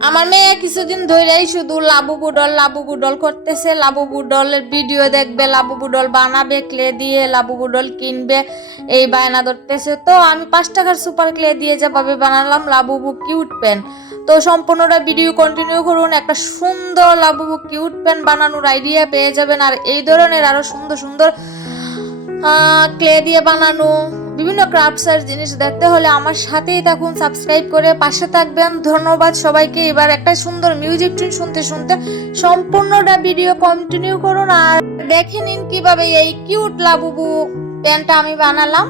আমার মেয়ে কিছুদিন ধরেই শুধু লাবু বুডল করতেছে। লাবু বুডলের ভিডিও দেখবে, লাবু বুডল বানাবে, ক্লে দিয়ে লাবু বুডল কিনবে, এই বায়না ধরতেছে। তো আমি 5 টাকার সুপার ক্লে দিয়ে যেভাবে বানালাম লাবুবু কিউট পেন, তো সম্পূর্ণটা ভিডিও কন্টিনিউ করুন। একটা সুন্দর লাবুবু কিউট পেন বানানোর আইডিয়া পেয়ে যাবেন। আর এই ধরনের আরো সুন্দর সুন্দর ক্লে দিয়ে বানানো বিভিন্ন ক্রাফটসের জিনিস দেখতে হলে আমার সাথেই থাকুন, সাবস্ক্রাইব করে পাশে থাকবেন। ধন্যবাদ সবাইকে। এবার একটা সুন্দর মিউজিক টিউন শুনতে শুনতে সম্পূর্ণটা ভিডিও কন্টিনিউ করুন আর দেখে নিন কিভাবে এই কিউট লাবুবু পেনটা আমি বানালাম।